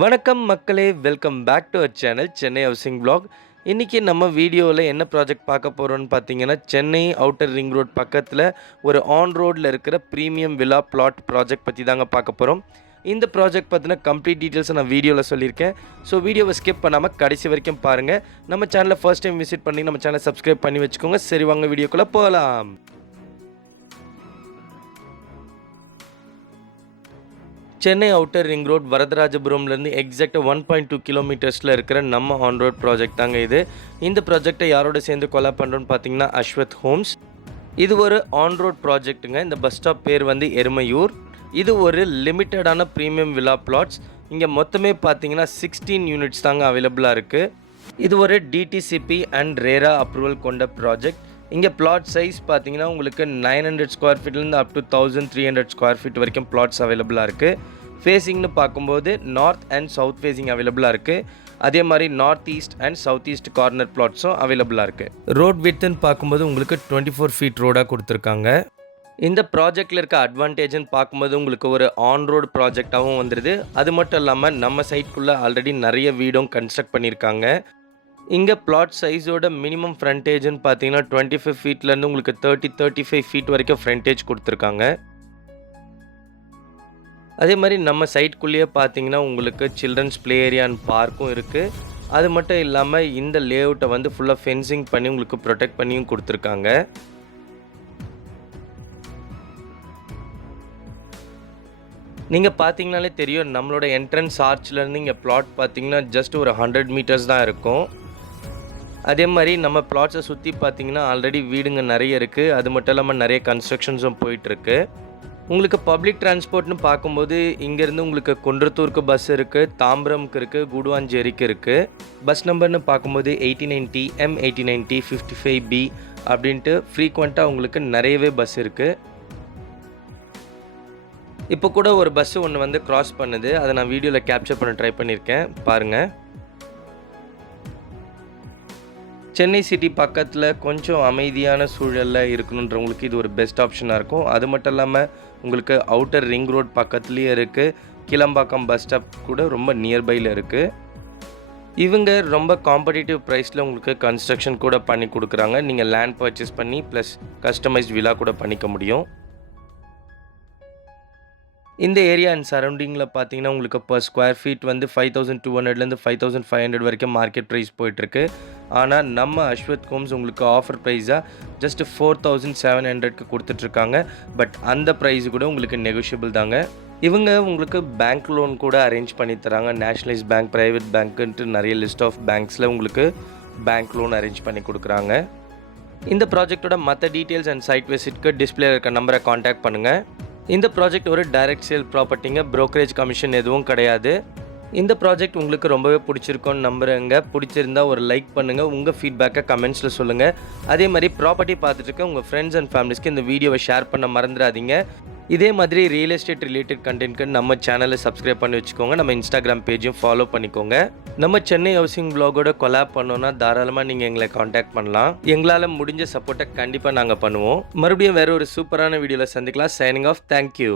வணக்கம் மக்களே, welcome back to our channel Chennai housing vlog. இன்றைக்கி நம்ம வீடியோவில் என்ன ப்ராஜெக்ட் பார்க்க போகிறோன்னு பார்த்தீங்கன்னா, சென்னை அவுட்டர் ரிங் ரோட் பக்கத்தில் ஒரு ஆன் ரோடில் இருக்கிற ப்ரீமியம் வில்லா பிளாட் ப்ராஜெக்ட் பற்றி தாங்க பார்க்க போகிறோம். இந்த ப்ராஜெக்ட் பற்றின கம்ப்ளீட் டீட்டெயில்ஸை நான் வீடியோவில் சொல்லியிருக்கேன். ஸோ வீடியோவை ஸ்கிப் பண்ணாமல் கடைசி வரைக்கும் பாருங்கள். நம்ம சேனலை ஃபர்ஸ்ட் டைம் விசிட் பண்ணி நம்ம சேனலை சப்ஸ்கிரைப் பண்ணி வச்சுக்கோங்க. சரி, வாங்க வீடியோக்குள்ளே போகலாம். சென்னை அவுட்டர் ரிங் ரோட் வரதராஜபுரம்லேருந்து எக்ஸாக்டாக 1.2 கிலோமீட்டர்ஸில் இருக்கிற நம்ம ஆன் ரோட் ப்ராஜெக்ட் தாங்க இது. இந்த ப்ராஜெக்டை யாரோட சேர்ந்து கொலா பண்ணுறோன்னு பார்த்தீங்கன்னா அஸ்வத் ஹோம்ஸ். இது ஒரு ஆன் ரோட் ப்ராஜெக்ட்டுங்க. இந்த பஸ் ஸ்டாப் பேர் வந்து எருமையூர். இது ஒரு லிமிட்டடான ப்ரீமியம் வில்லா பிளாட்ஸ். இங்கே மொத்தமே பார்த்தீங்கன்னா 16 யூனிட்ஸ் தாங்க அவைலபிளாக இருக்குது. இது ஒரு டிடிசிபி அண்ட் ரேரா அப்ரூவல் கொண்ட ப்ராஜெக்ட். இங்கே பிளாட் சைஸ் பார்த்தீங்கன்னா உங்களுக்கு 900 ஸ்கொயர் ஃபீட்லேருந்து அப் டு 1300 ஸ்கொயர் ஃபீட் வரைக்கும் பிளாட்ஸ் அவைலபிளாக இருக்குது. ஃபேஸிங்னு பார்க்கும்போது நார்த் அண்ட் சவுத் ஃபேஸிங் அவைலபிளாக இருக்குது. அதே மாதிரி north east and south east corner பிளாட்ஸும் அவைலபிளாக இருக்குது. ரோட் விட்த்துன்னு பார்க்கும்போது உங்களுக்கு 24 ஃபீட் ரோடாக கொடுத்துருக்காங்க. இந்த ப்ராஜெக்டில் இருக்க அட்வான்டேஜ்னு பார்க்கும்போது உங்களுக்கு ஒரு ஆன் ரோடு ப்ராஜெக்டாகவும் வந்துடுது. அது மட்டும் இல்லாமல் நம்ம சைட்குள்ளே ஆல்ரெடி நிறைய வீடும் கன்ஸ்ட்ரக்ட் பண்ணியிருக்காங்க. இங்கே பிளாட் சைஸோட மினிமம் ஃப்ரண்டேஜ்னு பார்த்தீங்கன்னா 25 ஃபீட்லேருந்து உங்களுக்கு 35 ஃபீட் வரைக்கும் ஃப்ரண்டேஜ் கொடுத்துருக்காங்க. அதே மாதிரி நம்ம சைட்குள்ளேயே பார்த்தீங்கன்னா உங்களுக்கு சில்ட்ரன்ஸ் ப்ளே ஏரியா அண்ட் பார்க்கும் இருக்குது. அது மட்டும் இல்லாமல் இந்த லேஅவுட்டை வந்து ஃபுல்லாக ஃபென்சிங் பண்ணி உங்களுக்கு ப்ரொடெக்ட் பண்ணியும் கொடுத்துருக்காங்க. நீங்கள் பார்த்தீங்கனாலே தெரியும், நம்மளோட என்ட்ரன்ஸ் ஆர்ச்லேருந்து இங்கே பிளாட் பார்த்தீங்கன்னா ஜஸ்ட் ஒரு 100 மீட்டர்ஸ் தான் இருக்கும். அதே மாதிரி நம்ம பிளாட்ஸை சுற்றி பார்த்தீங்கன்னா ஆல்ரெடி வீடுங்க நிறைய இருக்குது. அது மட்டும் இல்லாமல் நிறைய கன்ஸ்ட்ரக்ஷன்ஸும் போயிட்டுருக்கு. உங்களுக்கு பப்ளிக் டிரான்ஸ்போர்ட்னு பார்க்கும்போது இங்கேருந்து உங்களுக்கு குன்றத்தூருக்கு பஸ் இருக்குது, தாம்பரம்க்கு இருக்குது, கூடுவாஞ்சேரிக்கு இருக்குது. பஸ் நம்பர்னு பார்க்கும்போது 89T, M89T, 55B அப்படின்ட்டு ஃப்ரீக்வெண்ட்டாக உங்களுக்கு நிறையவே பஸ் இருக்குது. இப்போ கூட ஒரு பஸ்ஸு ஒன்று வந்து க்ராஸ் பண்ணுது. அதை நான் வீடியோவில் கேப்சர் பண்ண ட்ரை பண்ணியிருக்கேன், பாருங்கள். சென்னை சிட்டி பக்கத்தில் கொஞ்சம் அமைதியான சூழலில் இருக்கணுன்றவங்களுக்கு இது ஒரு பெஸ்ட் ஆப்ஷனாக இருக்கும். அது மட்டும் இல்லாமல் உங்களுக்கு அவுட்டர் ரிங் ரோட் பக்கத்துலேயே இருக்குது. கிளம்பாக்கம் பஸ் ஸ்டாப் கூட ரொம்ப நியர்பையில் இருக்குது. இவங்க ரொம்ப காம்படிட்டிவ் ப்ரைஸில் உங்களுக்கு கன்ஸ்ட்ரக்ஷன் கூட பண்ணி கொடுக்குறாங்க. நீங்கள் லேண்ட் பர்ச்சேஸ் பண்ணி ப்ளஸ் கஸ்டமைஸ்ட் வில்லா கூட பண்ணிக்க முடியும். இந்த ஏரியா அண்ட் சரௌண்டிங்கில் பார்த்தீங்கன்னா உங்களுக்கு பர் ஸ்கொயர் ஃபீட் வந்து 5200லேருந்து 5500 வரைக்கும் மார்க்கெட் ப்ரைஸ் போயிட்டுருக்கு. ஆனால் நம்ம அஸ்வத் ஹோம்ஸ் உங்களுக்கு ஆஃபர் ப்ரைஸாக ஜஸ்ட் 4700க்கு கொடுத்துட்ருக்காங்க. பட் அந்த ப்ரைஸ் கூட உங்களுக்கு நெகோஷியபிள் தாங்க. இவங்க உங்களுக்கு பேங்க் லோன் கூட அரேஞ்ச் பண்ணி தராங்க. நேஷ்னலைஸ் பேங்க், ப்ரைவேட் பேங்க்குன்ட்டு நிறைய லிஸ்ட் ஆஃப் பேங்க்ஸில் உங்களுக்கு பேங்க் லோன் அரேஞ்ச் பண்ணி கொடுக்குறாங்க. இந்த ப்ராஜெக்டோட மற்ற டீட்டெயில்ஸ் அண்ட் சைட் விசிட்க்கு டிஸ்பிளே இருக்க நம்பரை காண்டாக்ட் பண்ணுங்கள். இந்த ப்ராஜெக்ட் ஒரு டைரக்ட் சேல் ப்ராப்பர்ட்டிங்க. ப்ரோக்கரேஜ் கமிஷன் எதுவும் கிடையாது. இந்த ப்ராஜெக்ட் உங்களுக்கு ரொம்பவே பிடிச்சிருக்கோன்னு நம்புகிறேங்க. பிடிச்சிருந்தா ஒரு லைக் பண்ணுங்கள். உங்கள் ஃபீட்பேக்கை கமெண்ட்ஸில் சொல்லுங்கள். அதே மாதிரி ப்ராப்பர்ட்டி பார்த்துட்டு இருக்க உங்கள் ஃப்ரெண்ட்ஸ் அண்ட் ஃபேமிலிஸ்க்கு இந்த வீடியோவை ஷேர் பண்ண மறந்துடாதீங்க. இதே மாதிரி ரியல் எஸ்டேட் ரிலேட்டட் கண்டென்ட்க்கு நம்ம சேனலை சப்ஸ்கிரைப் பண்ணி வச்சுக்கோங்க. நம்ம இன்ஸ்டாகிராம் பேஜையும் ஃபாலோ பண்ணிக்கோங்க. நம்ம சென்னை ஹவுசிங் vlogோட கொலாப் பண்ணோன்னா தாராளமாக நீங்கள் எங்களை காண்டாக்ட் பண்ணலாம். எங்களால் முடிஞ்ச சப்போர்ட்டை கண்டிப்பாக நாங்கள் பண்ணுவோம். மறுபடியும் வேறு ஒரு சூப்பரான வீடியோவில் சந்திக்கலாம். Signing off. தேங்க்யூ.